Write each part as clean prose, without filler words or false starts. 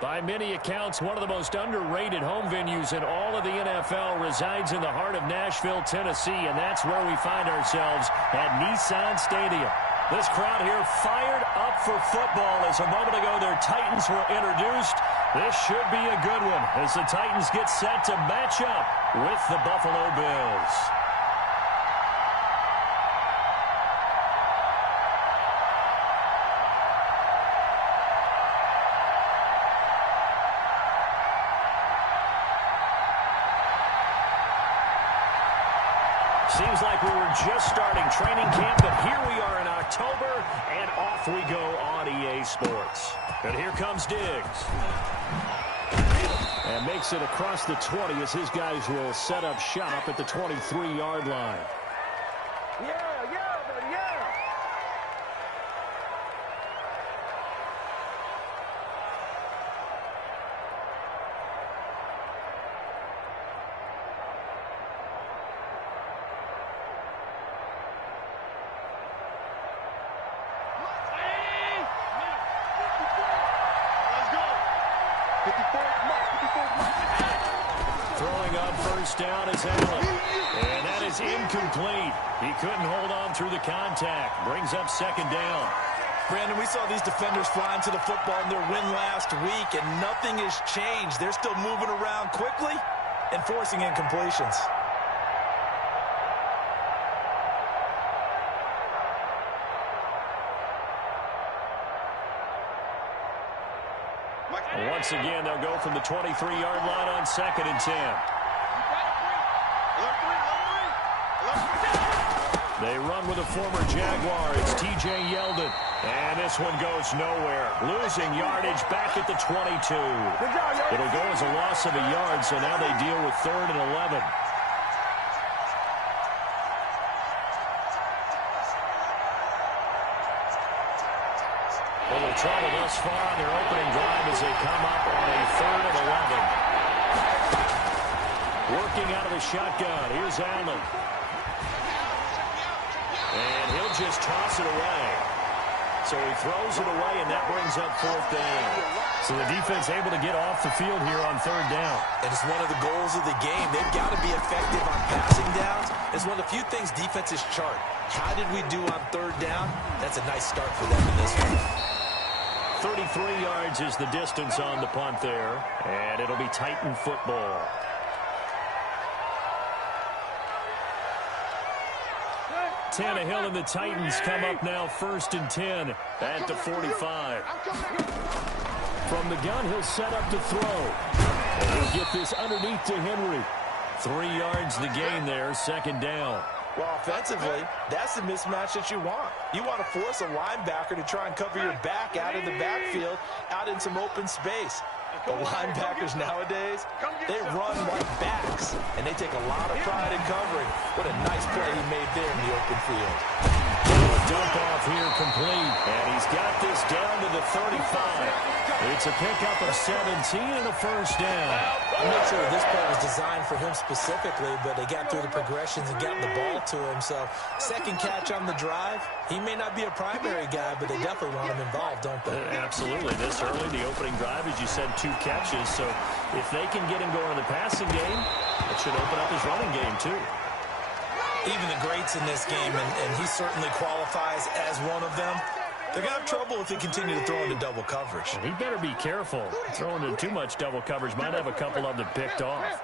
By many accounts, one of the most underrated home venues in all of the NFL resides in the heart of Nashville, Tennessee, and that's where we find ourselves at Nissan Stadium. This crowd here fired up for football as a moment ago their Titans were introduced. This should be a good one as the Titans get set to match up with the Buffalo Bills. Seems like we were just starting training camp, but here we are in October, and off we go on EA Sports. And here comes Diggs. And makes it across the 20 as his guys will set up shop at the 23-yard line. Throwing on first down is Allen. And that is incomplete. He couldn't hold on through the contact. Brings up second down. Brandon, we saw these defenders flying to the football in their win last week, and nothing has changed. They're still moving around quickly and forcing incompletions. Once again, they'll go from the 23-yard line on 2nd and 10. They run with a former Jaguar. It's T.J. Yeldon. And this one goes nowhere. Losing yardage back at the 22. It'll go as a loss of a yard, so now they deal with 3rd and 11. A little trouble thus far on their opening drive as they come up on a 3rd and 11. Working out of the shotgun. Here's Allen. And he'll just toss it away. So he throws it away, and that brings up 4th down. So the defense able to get off the field here on 3rd down. And it's one of the goals of the game. They've got to be effective on passing downs. It's one of the few things defenses chart. How did we do on 3rd down? That's a nice start for them in this one. 33 yards is the distance on the punt there, and it'll be Titan football. Tannehill and the Titans come up now 1st and 10 at the 45. From the gun, he'll set up to throw. And he'll get this underneath to Henry. 3 yards the gain there, 2nd down. Well, offensively, that's the mismatch that you want. You want to force a linebacker to try and cover your back out in the backfield, out in some open space. The linebackers nowadays, they run like backs, and they take a lot of pride in covering. What a nice play he made there in the open field. Dump off here complete, and he's got this down to the 35. It's a pickup of 17 and a 1st down. I'm not sure this play was designed for him specifically, but they got through the progressions and got the ball to him. So 2nd catch on the drive. He may not be a primary guy, but they definitely want him involved, don't they? Absolutely. This early, the opening drive, as you said, 2 catches. So if they can get him going in the passing game, it should open up his running game too. Even the greats in this game, and he certainly qualifies as one of them, they're going to have trouble if they continue to throw into double coverage. He better be careful. Throwing into too much double coverage might have a couple of them picked off.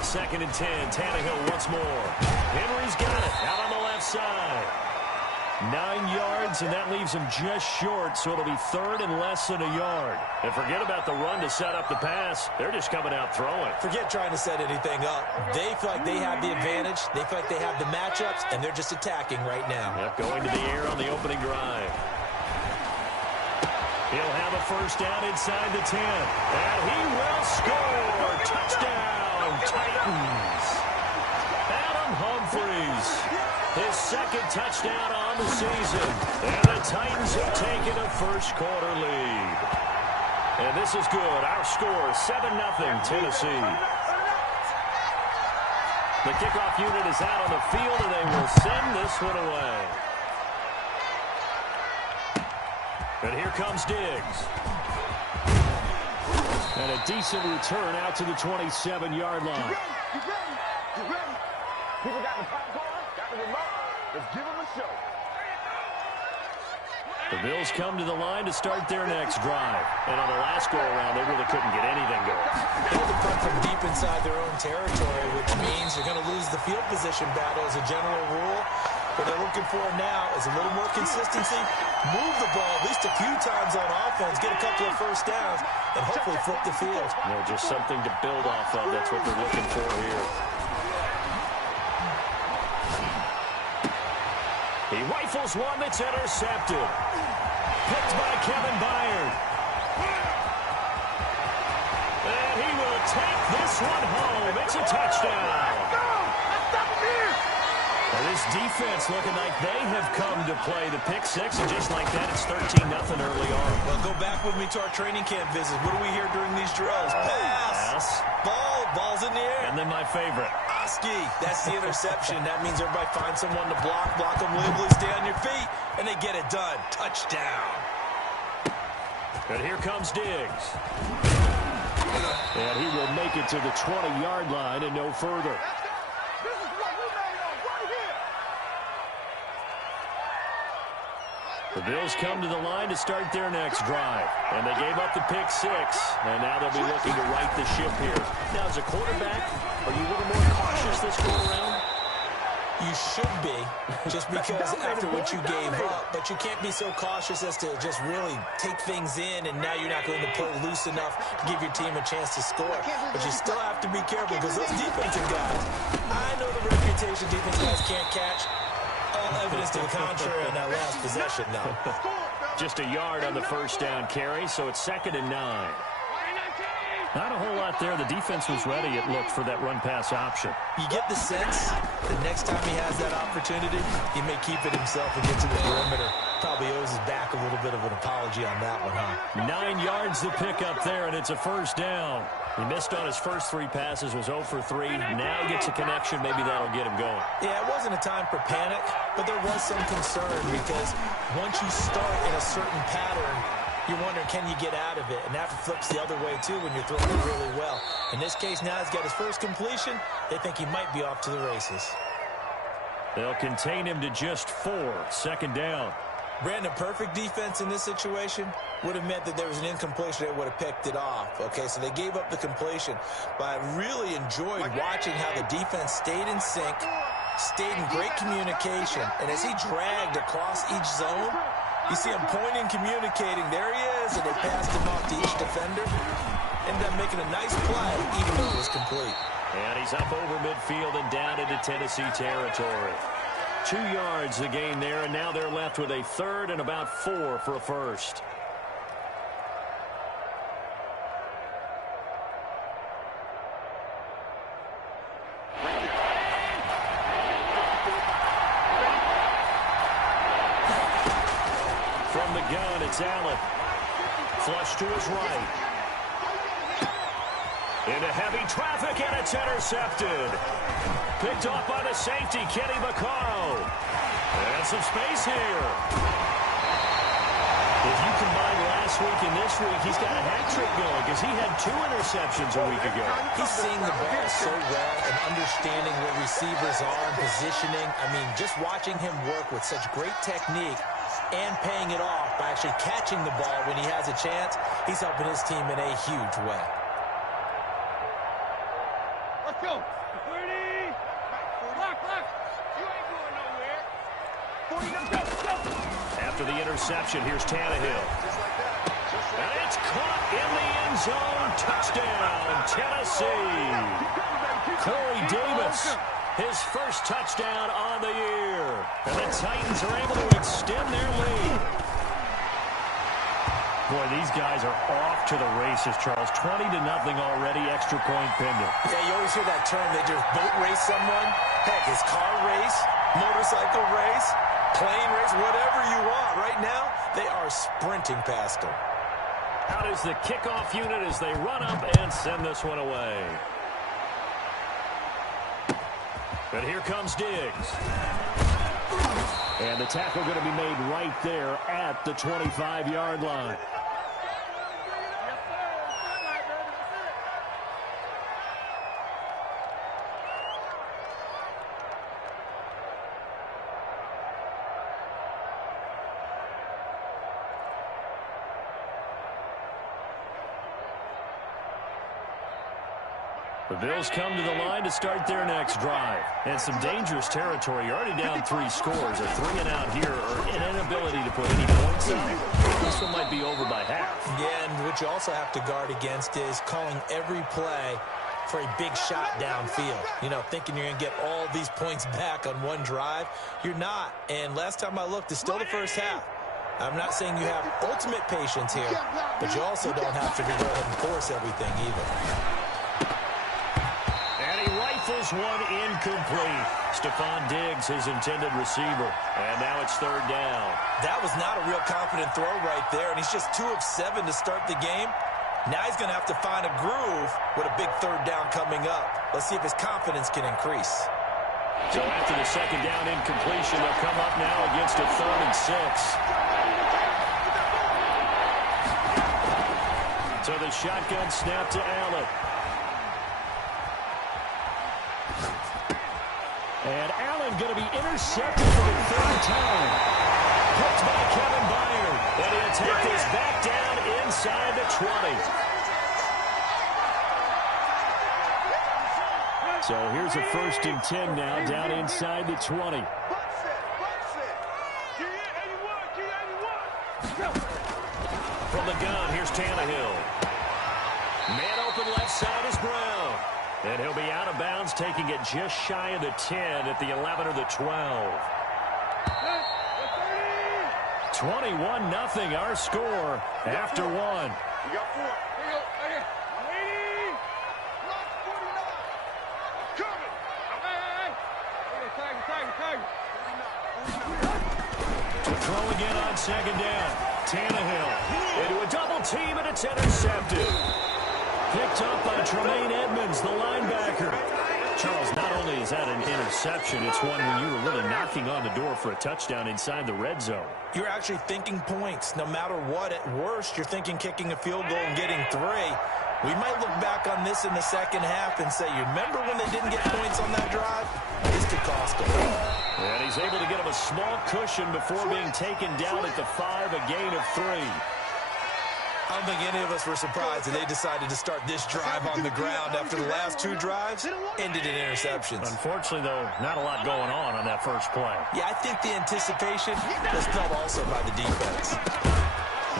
2nd and 10. Tannehill once more. Henry's got it out on the left side. 9 yards, and that leaves him just short, so it'll be 3rd and less than a yard. And forget about the run to set up the pass. They're just coming out throwing. Forget trying to set anything up. They feel like they have the advantage. They feel like they have the matchups, and they're just attacking right now. Yep, going to the air on the opening drive. He'll have a 1st down inside the 10. And he will score. Touchdown, Titans. Adam Humphries. His 2nd touchdown on the season. And the Titans have taken a 1st quarter lead. And this is good. Our score, 7-0 Tennessee. The kickoff unit is out on the field, and they will send this one away. And here comes Diggs. And a decent return out to the 27-yard line. You ready? People got the popcorn, got the remote. Let's give them a show. The Bills come to the line to start their next drive. And on the last go-around, they really couldn't get anything going. They had to punt from deep inside their own territory, which means you're going to lose the field position battle as a general rule. What they're looking for now is a little more consistency. Move the ball at least a few times on offense, get a couple of first downs, and hopefully flip the field. You know, just something to build off of. That's what they're looking for here. He rifles one that's intercepted. Picked by Kevin Byard. And he will take this one home. It's a touchdown. And this defense looking like they have come to play the pick six, and just like that, it's 13-0 early on. Well, go back with me to our training camp visits. What do we hear during these drills? Pass. Ball's in the air. And then my favorite. Oski. That's the interception. That means everybody finds someone to block them legally, stay on your feet, and they get it done. Touchdown. And here comes Diggs. And he will make it to the 20-yard line and no further. The Bills come to the line to start their next drive. And they gave up the pick six. And now they'll be looking to right the ship here. Now, as a quarterback, are you a little more cautious this go-around? You should be, just because after what you gave up. But you can't be so cautious as to just really take things in, and now you're not going to play loose enough to give your team a chance to score. But you still have to be careful, because those defensive guys, I know the reputation defensive guys can't catch. All evidence to the contrary on that last possession now. Just a yard on the first down carry, so it's 2nd and 9. Not a whole lot there. The defense was ready, it looked, for that run-pass option. You get the sense that next time he has that opportunity, he may keep it himself and get to the perimeter. Probably owes his back a little bit of an apology on that one, huh? 9 yards to pick up there, and it's a first down. He missed on his first 3 passes, was 0 for 3. Now gets a connection. Maybe that'll get him going. Yeah, it wasn't a time for panic, but there was some concern, because once you start in a certain pattern, you're wondering, can you get out of it? And that flips the other way, too, when you're throwing it really well. In this case, now he's got his first completion. They think he might be off to the races. They'll contain him to just 4. 2nd down. Brandon, perfect defense in this situation would have meant that there was an incompletion that would have picked it off. Okay, so they gave up the completion. But I really enjoyed watching how the defense stayed in sync, stayed in great communication. And as he dragged across each zone, you see him pointing, communicating. There he is, and they passed him off to each defender. Ended up making a nice play, even though it was complete. And he's up over midfield and down into Tennessee territory. 2 yards the gain there, and now they're left with a 3rd and about 4 for a first. From the gun, it's Allen. Flush to his right. Into heavy traffic, and it's intercepted. Picked off by the safety, Kenny Vaccaro. And some space here. If you combine last week and this week, he's got a hat trick going, because he had 2 interceptions a week ago. He's seeing the ball so well and understanding where receivers are and positioning. I mean, just watching him work with such great technique and paying it off by actually catching the ball when he has a chance, he's helping his team in a huge way. Let's go. 30. Lock. You ain't going nowhere. 40, go. After the interception, here's Tannehill. And it's caught in the end zone. Touchdown, Tennessee. Corey Davis, his first touchdown on the year. And the Titans are able to extend their lead. Boy, these guys are off to the races, Charles. 20-0 already, extra point pending. Yeah, you always hear that term. They just boat race someone. Heck, it's car race, motorcycle race, plane race, whatever you want. Right now, they are sprinting past them. Out is the kickoff unit as they run up and send this one away. But here comes Diggs. And the tackle going to be made right there at the 25-yard line. The Bills come to the line to start their next drive. And some dangerous territory. You're already down 3 scores. A 3 and out here, or an inability to put any points on. This one might be over by half. Yeah, and what you also have to guard against is calling every play for a big shot downfield. You know, thinking you're going to get all these points back on one drive. You're not. And last time I looked, it's still the first half. I'm not saying you have ultimate patience here, but you also don't have to go ahead and force everything either. Rifles one incomplete. Stephon Diggs, his intended receiver. And now it's 3rd down. That was not a real confident throw right there, and he's just 2 of 7 to start the game. Now he's going to have to find a groove with a big 3rd down coming up. Let's see if his confidence can increase. So after the 2nd down incompletion, they'll come up now against a 3rd and 6. So the shotgun snap to Allen. And Allen going to be intercepted for the 3rd time. Picked by Kevin Byard. And he'll take this back down inside the 20. So here's a 1st and 10 now down inside the 20. From the gun, here's Tannehill. Man open left side is Brown. And he'll be out of bounds, taking it just shy of the 10 at the 11 or the 12. 21-0, our score after 1. You got 4. To throw again on 2nd down. Tannehill into a double team, and it's intercepted. Picked up by Tremaine Edmonds, the linebacker. Charles, not only is that an interception, it's one when you were really knocking on the door for a touchdown inside the red zone. You're actually thinking points. No matter what, at worst, you're thinking kicking a field goal and getting 3. We might look back on this in the 2nd half and say, you remember when they didn't get points on that drive? This could cost them. And he's able to get him a small cushion before being taken down at the 5, a gain of 3. I don't think any of us were surprised that they decided to start this drive on the ground after the last 2 drives ended in interceptions. Unfortunately, though, not a lot going on that first play. Yeah, I think the anticipation was felt also by the defense.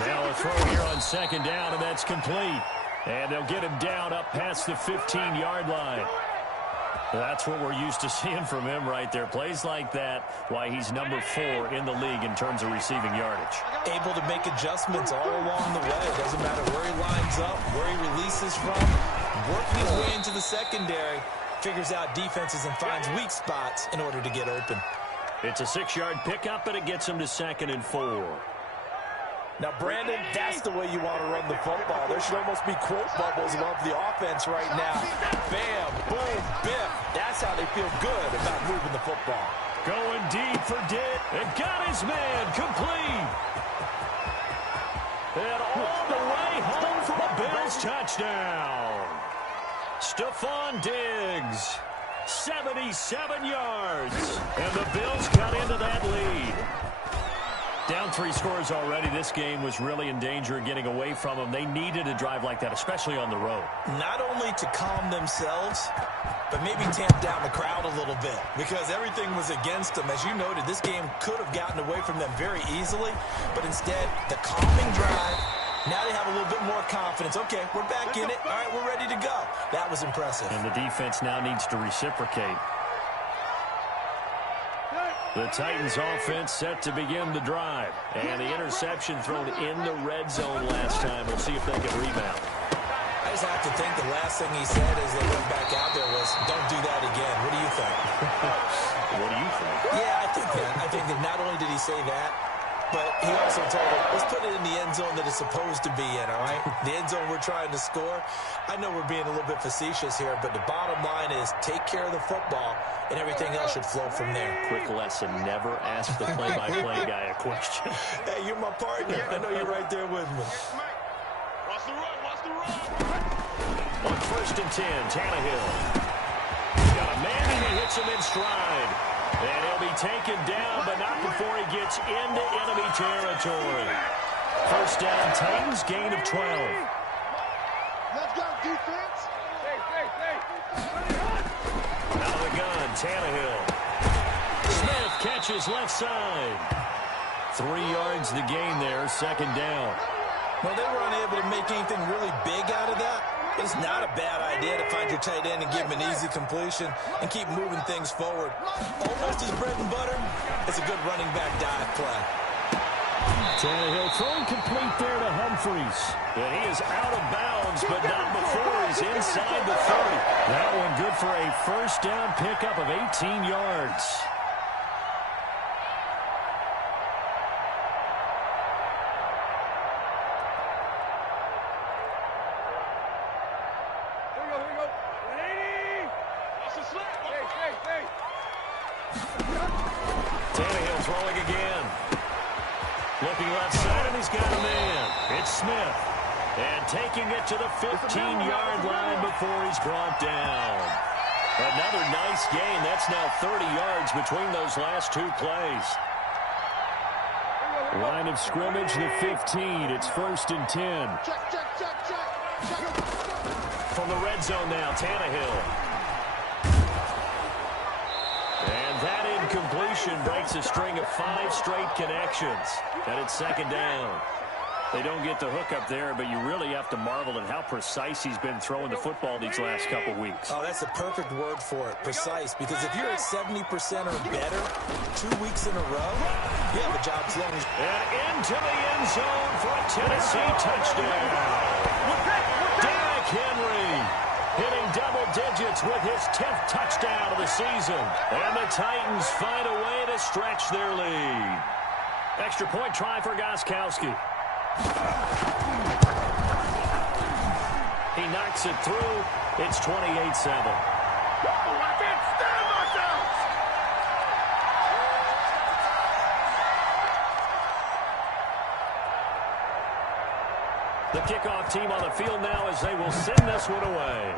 Now a throw here on 2nd down, and that's complete. And they'll get him down up past the 15-yard line. That's what we're used to seeing from him right there. Plays like that, why he's number 4 in the league in terms of receiving yardage. Able to make adjustments all along the way. Doesn't matter where he lines up, where he releases from. Working his way into the secondary, figures out defenses and finds weak spots in order to get open. It's a 6-yard pickup, and it gets him to 2nd and 4. Now, Brandon, that's the way you want to run the football. There should almost be quote bubbles above the offense right now. Bam, boom, biff. That's how they feel good about moving the football. Going deep for Dick. And got his man complete. And all the way home for a Bills touchdown. Stephon Diggs, 77 yards. And the Bills cut into that lead. Down 3 scores already. This game was really in danger of getting away from them. They needed a drive like that, especially on the road. Not only to calm themselves, but maybe tamp down the crowd a little bit because everything was against them. As you noted, this game could have gotten away from them very easily, but instead, the calming drive, now they have a little bit more confidence. Okay, we're back in it. All right, we're ready to go. That was impressive. And the defense now needs to reciprocate. The Titans offense set to begin the drive. And the interception thrown in the red zone last time. We'll see if they can rebound. I just have to think the last thing he said as they went back out there was, don't do that again. What do you think? What do you think? Yeah, I think that. I think that not only did he say that, But he also told him, let's put it in the end zone that it's supposed to be in, all right? The end zone we're trying to score. I know we're being a little bit facetious here, but the bottom line is take care of the football, and everything else should flow from there. Quick lesson, never ask the play-by-play guy a question. Hey, you're my partner. I know you're right there with me. Watch the run, watch the run. On 1st and 10, Tannehill. Got a man and he hits him in stride. And he'll be taken down, but not before he gets into enemy territory. First down, Titans, gain of 12. Let's go, defense. Out of the gun, Tannehill. Smith catches left side. 3 yards the gain there, second down. Well, they were unable to make anything really big out of that. It's not a bad idea to find your tight end and give him an easy completion and keep moving things forward. Almost his bread and butter. It's a good running back dive play. Tannehill throwing complete there to Humphries. And he is out of bounds, but not before he's inside the 30. That one good for a first down pickup of 18 yards. Tannehill throwing again. Looking left side, and he's got a man. It's Smith. And taking it to the 15-yard line before he's brought down. Another nice gain. That's now 30 yards between those last 2 plays. Line of scrimmage, the 15. It's 1st and 10. From the red zone now, Tannehill. And that incompletion breaks a string of 5 straight connections. And it's second down. They don't get the hook up there, but you really have to marvel at how precise he's been throwing the football these last couple weeks. Oh, that's the perfect word for it, precise. Because if you're at 70% or better 2 weeks in a row, you have a job as long as... And into the end zone for a Tennessee touchdown. Derrick Henry hitting double digits with his 10th touchdown of the season. And the Titans find a way to stretch their lead. Extra point try for Gostkowski. He knocks it through. It's 28-7. The kickoff team on the field now as they will send this one away.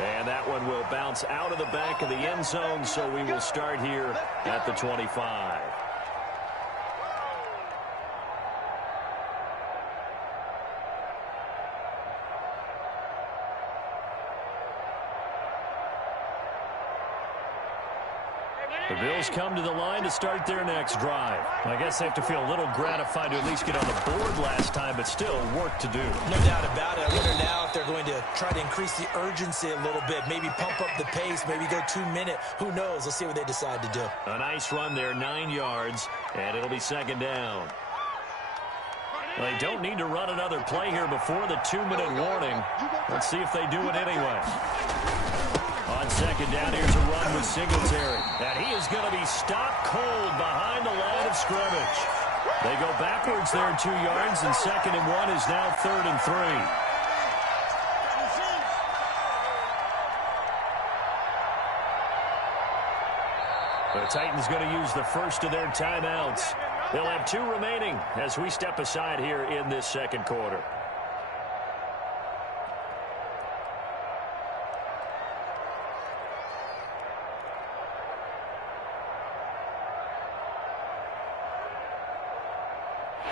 And that one will bounce out of the back of the end zone, so we will start here at the 25. The Bills come to the line to start their next drive. I guess they have to feel a little gratified to at least get on the board last time, but still work to do. No doubt about it. I wonder now if they're going to try to increase the urgency a little bit, maybe pump up the pace, maybe go 2-minute. Who knows? Let's see what they decide to do. A nice run there, 9 yards, and it'll be second down. They don't need to run another play here before the 2-minute warning. Let's see if they do it anyway. On second down, here's a run with Singletary. And he is going to be stopped cold behind the line of scrimmage. They go backwards there 2 yards, and 2nd and 1 is now 3rd and 3. The Titans going to use the first of their timeouts. They'll have 2 remaining as we step aside here in this second quarter.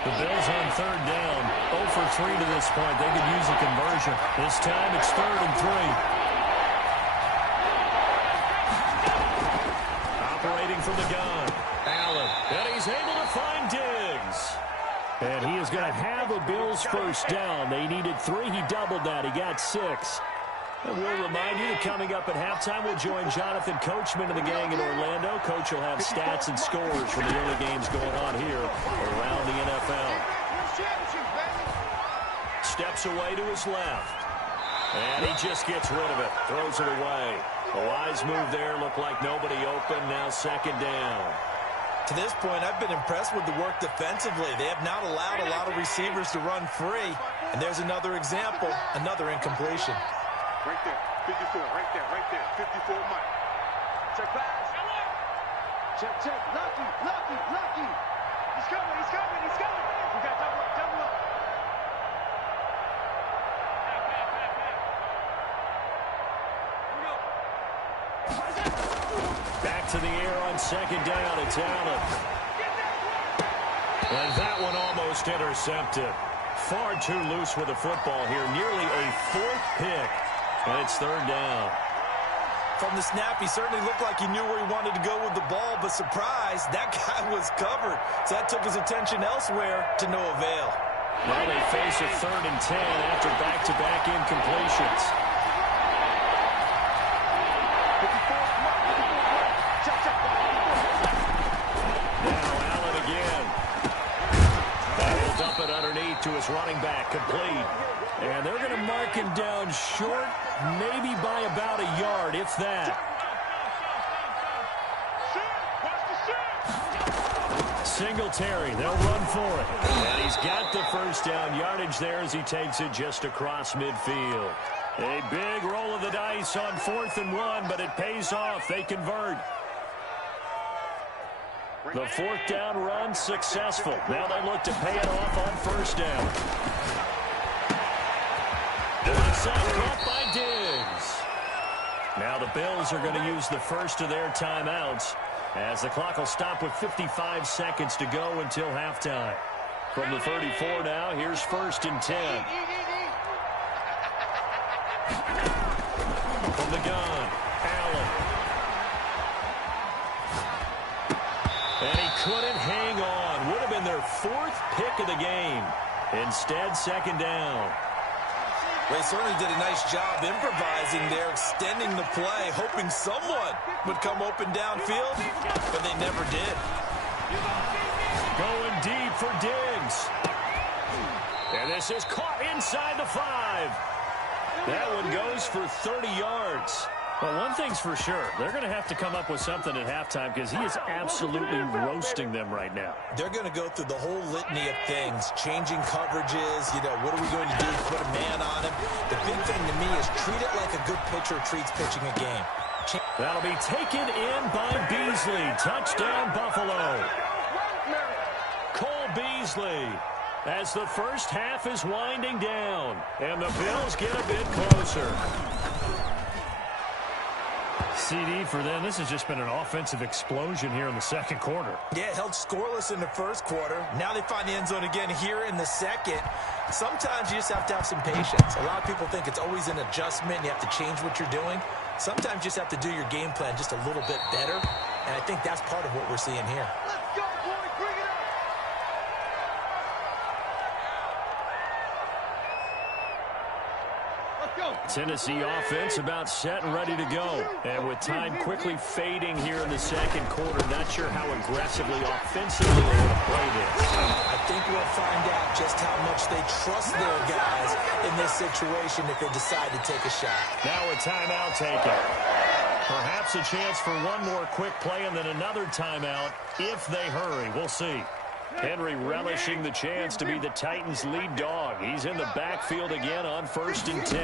The Bills on 3rd down, 0 for 3 to this point. They could use a conversion. This time it's 3rd and 3. Operating from the gun, Allen, and he's able to find Diggs. And he is going to have a Bills first down. They needed 3. He doubled that. He got 6. And we'll remind you that coming up at halftime, we'll join Jonathan Coachman and the gang in Orlando. Coach will have stats and scores from the early games going on here around the NFL. Steps away to his left. And he just gets rid of it. Throws it away. A wise move there. Looked like nobody open. Now second down. To this point, I've been impressed with the work defensively. They have not allowed a lot of receivers to run free. And there's another example, another incompletion. Right there, 54, right there, 54 Mike. Check pass. Check. Lucky. He's coming. We got double up. Back to the air on second down. It's Allen. And that one almost intercepted. Far too loose with the football here. Nearly a fourth pick. And it's third down. From the snap, he certainly looked like he knew where he wanted to go with the ball, but surprise, that guy was covered. So that took his attention elsewhere to no avail. Now they face a 3rd and 10 after back-to-back incompletions. Now Allen again. And he'll dump it underneath to his running back, complete. And they're going to mark him down short, maybe by about a yard, if that. Singletary, they'll run for it. And he's got the first down yardage there as he takes it just across midfield. A big roll of the dice on 4th and 1, but it pays off. They convert. The 4th down run successful. Now they look to pay it off on 1st down. Caught by Diggs. Now the Bills are going to use the first of their timeouts as the clock will stop with 55 seconds to go until halftime. From the 34 now, here's 1st and 10. From the gun, Allen. And he couldn't hang on. Would have been their 4th pick of the game. Instead, second down. They certainly did a nice job improvising there, extending the play, hoping someone would come open downfield, but they never did. Going deep for Diggs. And this is caught inside the 5. That one goes for 30 yards. Well, one thing's for sure. They're going to have to come up with something at halftime because he is absolutely roasting them right now. They're going to go through the whole litany of things, changing coverages, what are we going to do to put a man on him? The big thing to me is treat it like a good pitcher treats pitching a game. That'll be taken in by Beasley. Touchdown, Buffalo. Cole Beasley as the first half is winding down, and the Bills get a bit closer. CD for them. This has just been an offensive explosion here in the second quarter. Yeah, held scoreless in the first quarter. Now they find the end zone again here in the second. Sometimes you just have to have some patience. A lot of people think it's always an adjustment. You have to change what you're doing. Sometimes you just have to do your game plan just a little bit better. And I think that's part of what we're seeing here. Let's go, boys. Bring it up. Tennessee offense about set and ready to go. And with time quickly fading here in the second quarter, not sure how aggressively, offensively they want to play this. I think we'll find out just how much they trust their guys in this situation if they decide to take a shot. Now a timeout taken. Perhaps a chance for one more quick play and then another timeout if they hurry. We'll see. Henry relishing the chance to be the Titans' lead dog. He's in the backfield again on 1st and 10.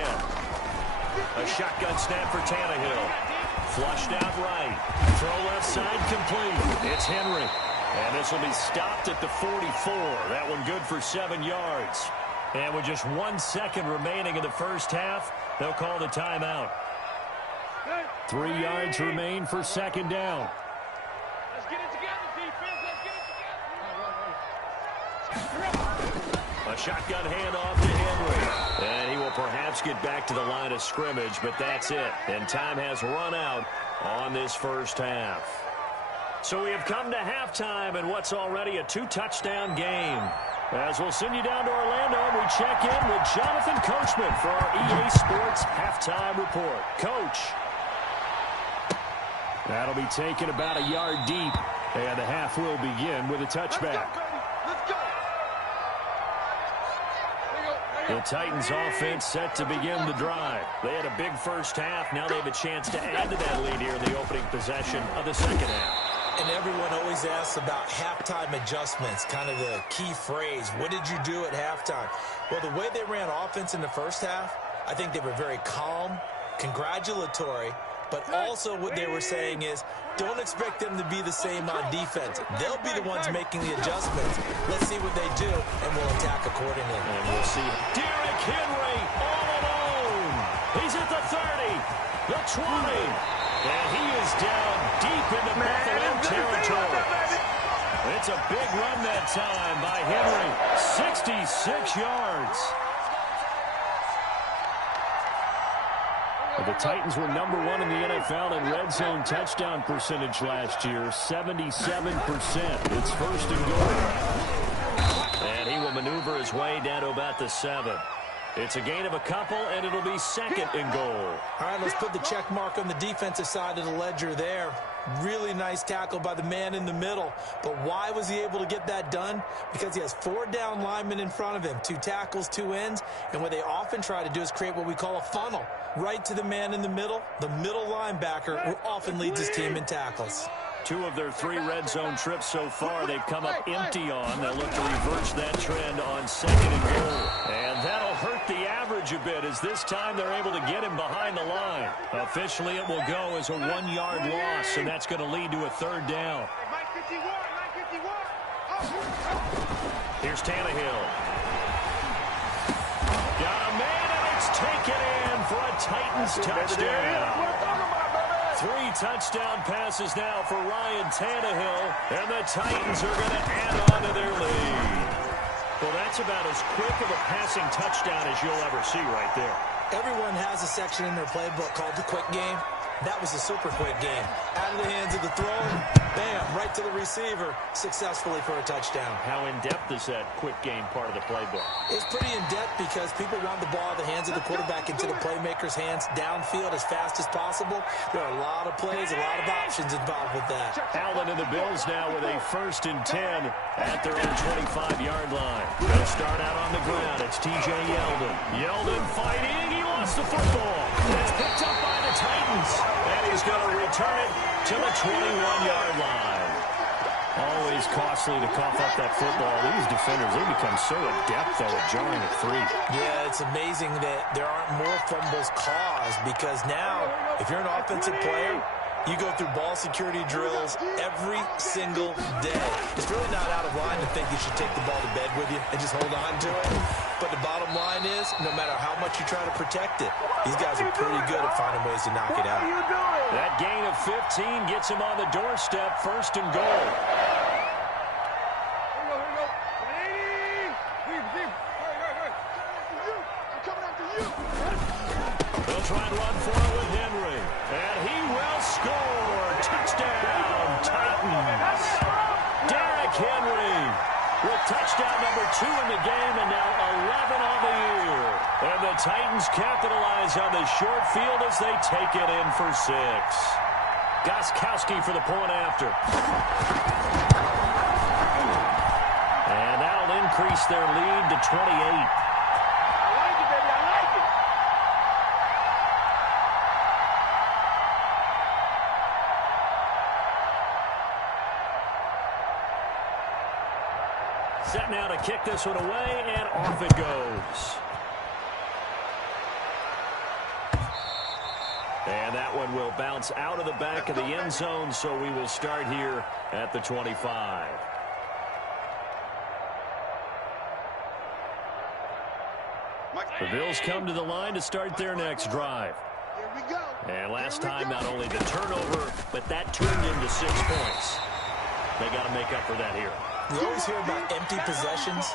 A shotgun snap for Tannehill. Flushed out right. Throw left side complete. It's Henry. And this will be stopped at the 44. That one good for 7 yards. And with just 1 second remaining in the first half, they'll call the timeout. 3 yards remain for second down. Let's get it together, defense. Let's get it A shotgun handoff to Henry. And he will perhaps get back to the line of scrimmage, but that's it. And time has run out on this first half. So we have come to halftime in what's already a 2-touchdown game. As we'll send you down to Orlando, and we check in with Jonathan Coachman for our EA Sports Halftime Report. Coach. That'll be taken about a yard deep, and the half will begin with a touchback. Let's go. The Titans offense set to begin the drive. They had a big first half. Now they have a chance to add to that lead here in the opening possession of the second half. And everyone always asks about halftime adjustments, kind of the key phrase. What did you do at halftime? Well, the way they ran offense in the first half, I think they were very calm, congratulatory, but also what they were saying is, don't expect them to be the same on defense. They'll be the ones making the adjustments. Let's see what they do, and we'll attack accordingly. And we'll see. Derrick Henry all alone. He's at the 30, the 20, and he is down deep into Buffalo territory. It's a big run that time by Henry, 66 yards. The Titans were #1 in the NFL in red zone touchdown percentage last year, 77%. It's first and goal. And he will maneuver his way down to about the 7. It's a gain of a couple, and it'll be second and goal. All right, let's put the check mark on the defensive side of the ledger there. Really nice tackle by the man in the middle. But why was he able to get that done? Because he has 4 down linemen in front of him, 2 tackles, 2 ends. And what they often try to do is create what we call a funnel. Right to the man in the middle linebacker, who often leads his team in tackles. 2 of their 3 red zone trips so far, they've come up empty on. They'll look to reverse that trend on second and goal. And that'll hurt the average a bit, as this time they're able to get him behind the line. Officially, it will go as a 1-yard loss, and that's going to lead to a 3rd down. Here's Tannehill. Got a man, and it's taken in for a Titans touchdown. 3 touchdown passes now for Ryan Tannehill, and the Titans are going to add on to their lead. Well, that's about as quick of a passing touchdown as you'll ever see right there. Everyone has a section in their playbook called the quick game. That was a super quick game. Out of the hands of the thrower, bam, right to the receiver, successfully for a touchdown. How in-depth is that quick game part of the playbook? It's pretty in-depth because people want the ball out of the hands of the quarterback into the playmaker's hands downfield as fast as possible. There are a lot of plays, a lot of options involved with that. Allen and the Bills now with a 1st and 10 at their own 25-yard line. They'll start out on the ground. It's T.J. Yeldon. Yeldon fighting. He lost the football. It's picked up by the Titans. And he's going to return it to the 21-yard line. Always costly to cough up that football. These defenders, they become so adept, though, at jarring at 3. Yeah, it's amazing that there aren't more fumbles caused, because now, if you're an offensive player, you go through ball security drills every single day. It's really not out of line to think you should take the ball to bed with you and just hold on to it. But the bottom line is, no matter how much you try to protect it, these guys are pretty good at finding ways to knock it out. That gain of 15 gets him on the doorstep, 1st and goal. They'll try and run for it with Henry. And he will score. Touchdown, Titans. Derrick Henry with touchdown number 2 in the game, and now 11 on the year. And the Titans capitalize on the short field as they take it in for 6. Gostkowski for the point after. And that'll increase their lead to 28. Set now to kick this one away, and off it goes. And that one will bounce out of the back of the end zone, so we will start here at the 25. The Bills come to the line to start their next drive. And last time, not only the turnover, but that turned into 6 points. They got to make up for that here. We always hear about empty possessions,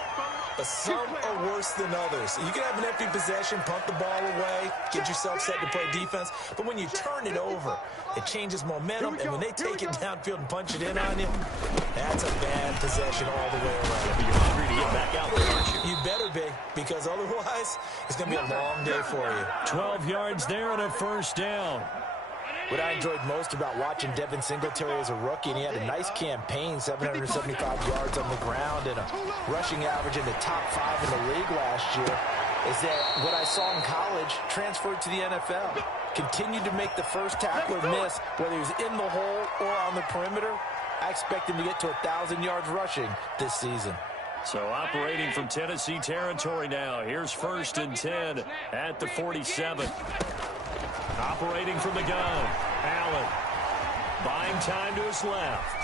but some are worse than others. You can have an empty possession, punt the ball away, get yourself set to play defense, but when you turn it over, it changes momentum, and when they take it downfield and punch it in on you, that's a bad possession all the way around. But you're hungry to get back out there, aren't you? You better be, because otherwise, it's going to be a long day for you. 12 yards there and a 1st down. What I enjoyed most about watching Devin Singletary as a rookie, and he had a nice campaign, 775 yards on the ground and a rushing average in the top 5 in the league last year. is that what I saw in college transferred to the NFL. Continued to make the first tackler miss, whether he's in the hole or on the perimeter. I expect him to get to 1,000 yards rushing this season. So operating from Tennessee territory now. Here's 1st and 10 at the 47. Operating from the gun, Allen. Buying time to his left.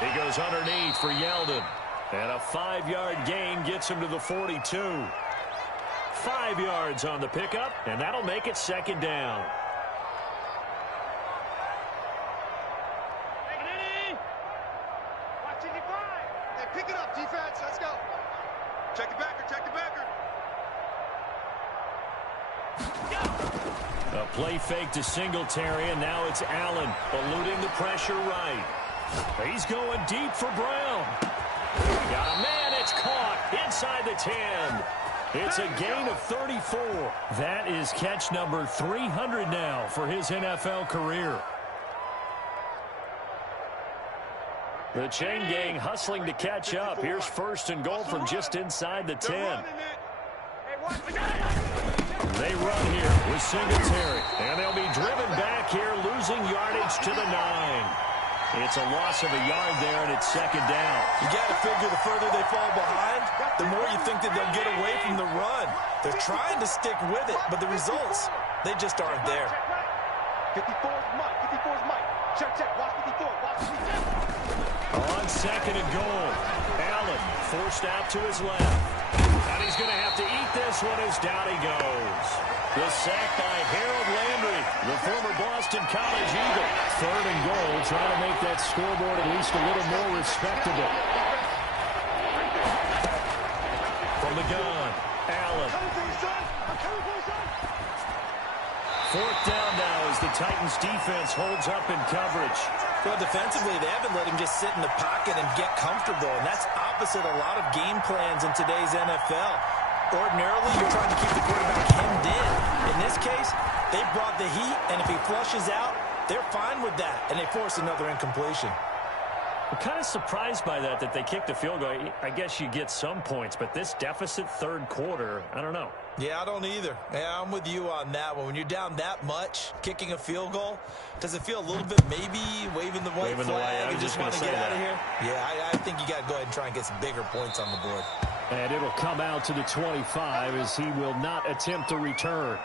He goes underneath for Yeldon. And a 5-yard gain gets him to the 42. 5 yards on the pickup, and that'll make it 2nd down. Watch it, hey, pick it up, defense. Let's go. Check the backer, check the backer. A play fake to Singletary, and now it's Allen eluding the pressure right. He's going deep for Brown. Got a man, it's caught inside the 10. It's a gain of 34. That is catch number 300 now for his NFL career. The chain gang hustling to catch up. Here's 1st and goal from just inside the 10. They run here with Singletary, and they'll be driven back here, losing yardage to the 9. It's a loss of a yard there, and it's 2nd down. You got to figure the further they fall behind, the more you think that they'll get away from the run. They're trying to stick with it, but the results, they just aren't there. 54's Mike. 54's Mike. Check, check. Watch 54. Watch 54. On 2nd and goal, Allen forced out to his left. And he's going to have to eat this one as down he goes. The sack by Harold Landry, the former Boston College Eagle. 3rd and goal, trying to make that scoreboard at least a little more respectable. From the gun, Allen. 4th down now as the Titans defense holds up in coverage. Well, defensively, they haven't let him just sit in the pocket and get comfortable, and that's opposite a lot of game plans in today's NFL. Ordinarily, you're trying to keep the quarterback hemmed in. In this case, they brought the heat, and if he flushes out, they're fine with that, and they force another incompletion. I'm kind of surprised by that they kicked a field goal. I guess you get some points, but this deficit 3rd quarter, I don't know. Yeah, I don't either. Yeah, I'm with you on that one. When you're down that much, kicking a field goal, does it feel a little bit maybe waving the white flag and just want to get out of here? Yeah, I think you got to go ahead and try and get some bigger points on the board. And it'll come out to the 25 as he will not attempt to return.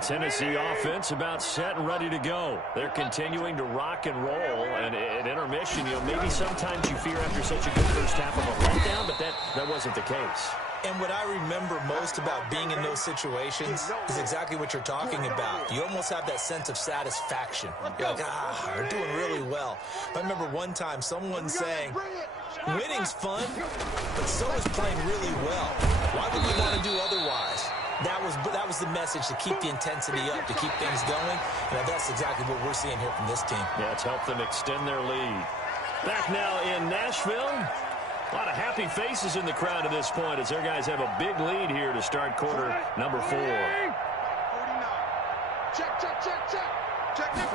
Tennessee offense about set and ready to go. They're continuing to rock and roll, and at intermission, maybe sometimes you fear after such a good first half of a letdown, but that wasn't the case. And what I remember most about being in those situations is exactly what you're talking about. You almost have that sense of satisfaction. You're like, we're doing really well. I remember one time someone saying, winning's fun, but so is playing really well. Why would we want to do otherwise? That was the message, to keep the intensity up, to keep things going. And that's exactly what we're seeing here from this team. Yeah, it's helped them extend their lead. Back now in Nashville. A lot of happy faces in the crowd at this point as their guys have a big lead here to start quarter number 4. 49. Check, check, check, check. Check, check.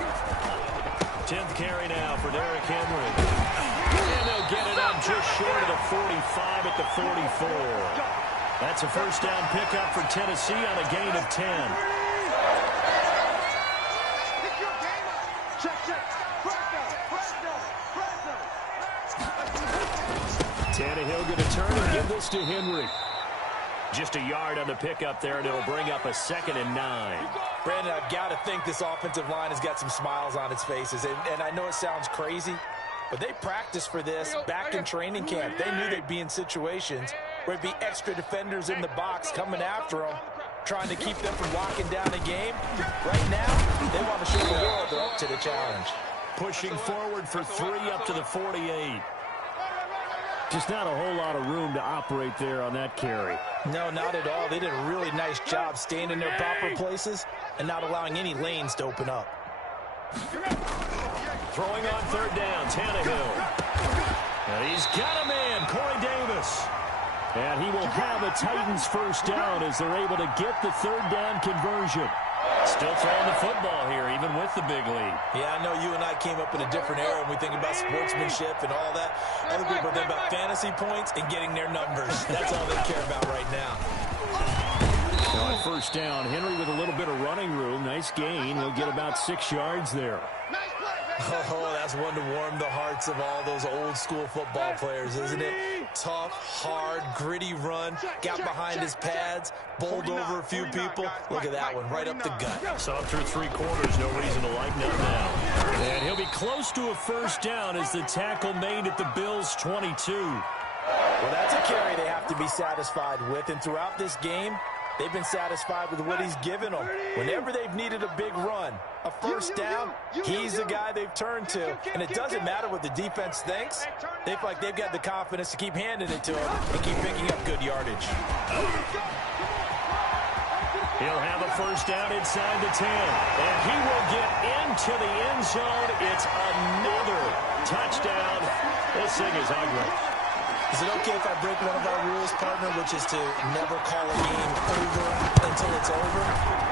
10th carry now for Derrick Henry. And they'll get it up just short of the 45 at the 44. That's a 1st down pickup for Tennessee on a gain of 10. Pick your game up. Check, check. Tannehill going to turn and give this to Henry. Just a yard on the pickup there, and it'll bring up a 2nd and 9. Brandon, I've got to think this offensive line has got some smiles on its faces. And I know it sounds crazy, but they practiced for this back in training camp. They knew they'd be in situations where it'd be extra defenders in the box coming after them, trying to keep them from locking down a game. Right now, they want to show the world they're up to the challenge. Pushing forward for 3 up to the 48. Just not a whole lot of room to operate there on that carry. No, not at all. They did a really nice job staying in their proper places and not allowing any lanes to open up. Throwing on 3rd down, Tannehill. And he's got a man, Corey Davis. And he will have a Titans first down as they're able to get the third down conversion. Still throwing the football here, even with the big lead. Yeah, I know you and I came up in a different era and we think about sportsmanship and all that. Other people think about fantasy points and getting their numbers. That's all they care about right now. On first down, Henry with a little bit of running room. Nice gain. He'll get about 6 yards there. Oh, that's one to warm the hearts of all those old school football players, isn't it? Tough, hard, gritty run. Got behind his pads, bowled over a few people. Look at that one, right up the gut. Saw him through 3 quarters. No reason to lighten up now. And he'll be close to a first down as the tackle made at the Bills' 22. Well, that's a carry they have to be satisfied with. And throughout this game, they've been sasatisfied with what he's given them. Whenever they've needed a big run, a first down, he's the guy they've turned to. And it doesn't matter what the defense thinks. They feel like they've got the confidence to keep handing it to him and keep picking up good yardage. He'll have a first down inside the 10. And he will get into the end zone. It's another touchdown. This thing is ugly. Is it okay if I break one of our rules, partner, which is to never call a game over until it's over?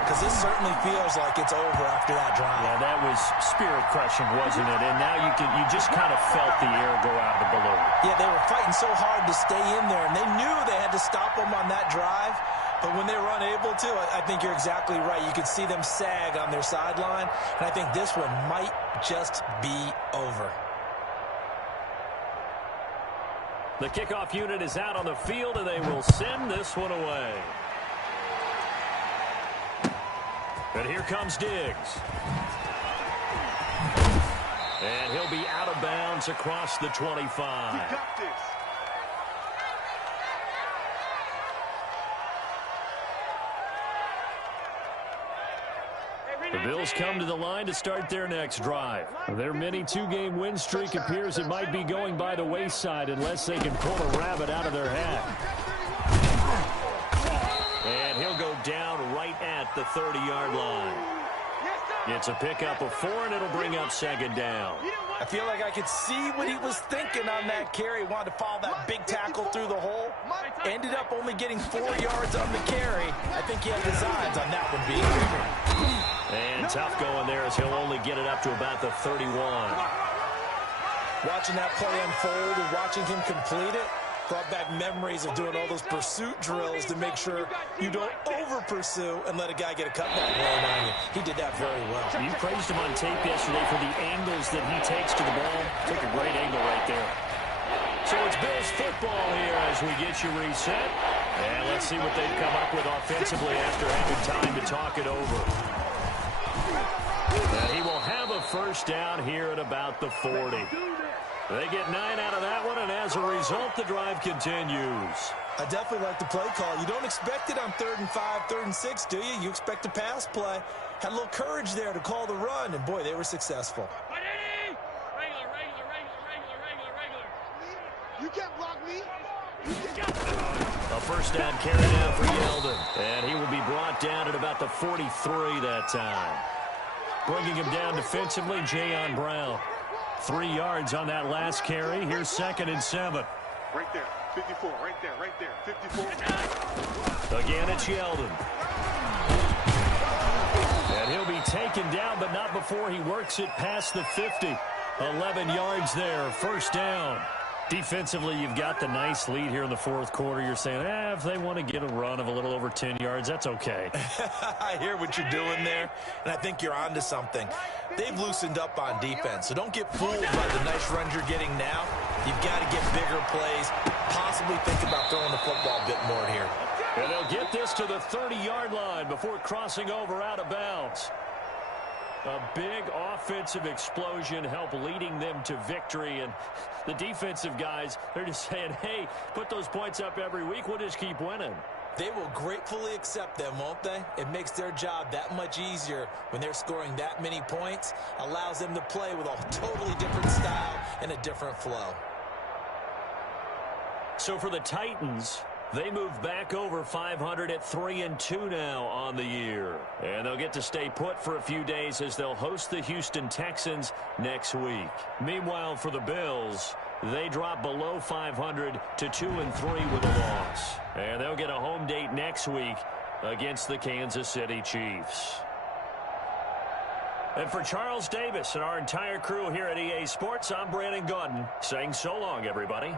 Because this certainly feels like it's over after that drive. Yeah, that was spirit-crushing, wasn't it? And now you just kind of felt the air go out of the balloon. Yeah, they were fighting so hard to stay in there, and they knew they had to stop them on that drive. But when they were unable to, I think you're exactly right. You could see them sag on their sideline, and I think this one might just be over. The kickoff unit is out on the field, and they will send this one away. And here comes Diggs. And he'll be out of bounds across the 25. We got this. The Bills come to the line to start their next drive. Their mini 2-game win streak appears it might be going by the wayside unless they can pull a rabbit out of their hat. And he'll go down right at the 30-yard line. It's a pickup of 4, and it'll bring up second down. I feel like I could see what he was thinking on that carry. Wanted to follow that big tackle through the hole. Ended up only getting 4 yards on the carry. I think he had designs on that one being bigger. And tough going there as he'll only get it up to about the 31. Watching that play unfold and watching him complete it brought back memories of doing all those pursuit drills to make sure you don't over-pursue and let a guy get a cutback laying on you. He did that very well. You praised him on tape yesterday for the angles that he takes to the ball. Took a great angle right there. So it's Bills football here as we get you reset. And let's see what they've come up with offensively after having time to talk it over. And he will have a first down here at about the 40. They get 9 out of that one, and as a result, the drive continues. I definitely like the play call. You don't expect it on 3rd and 5, 3rd and 6, do you? You expect a pass play. Had a little courage there to call the run, and boy, they were successful. You can't block me. A first down carry now for Yeldon, and he will be brought down at about the 43 that time. Bringing him down defensively, Jayon Brown. 3 yards on that last carry. Here's 2nd and 7. Right there, 54, right there, 54. Again, it's Yeldon. And he'll be taken down, but not before he works it past the 50. 11 yards there, first down. Defensively, you've got the nice lead here in the 4th quarter. You're saying, if they want to get a run of a little over 10 yards, that's okay. I hear what you're doing there, and I think you're onto something. They've loosened up on defense, so don't get fooled by the nice runs you're getting now. You've got to get bigger plays, possibly think about throwing the football a bit more here. And they'll get this to the 30-yard line before crossing over out of bounds. A big offensive explosion helped leading them to victory, and the defensive guys, they're just saying, hey, put those points up every week, we'll just keep winning. They will gratefully accept them, won't they? It makes their job that much easier when they're scoring that many points, allows them to play with a totally different style and a different flow. So for the Titans, they move back over 500 at 3-2 now on the year. And they'll get to stay put for a few days as they'll host the Houston Texans next week. Meanwhile, for the Bills, They drop below 500 to 2-3 with a loss. And they'll get a home date next week against the Kansas City Chiefs. And for Charles Davis and our entire crew here at EA Sports, I'm Brandon Gaudin saying so long, everybody.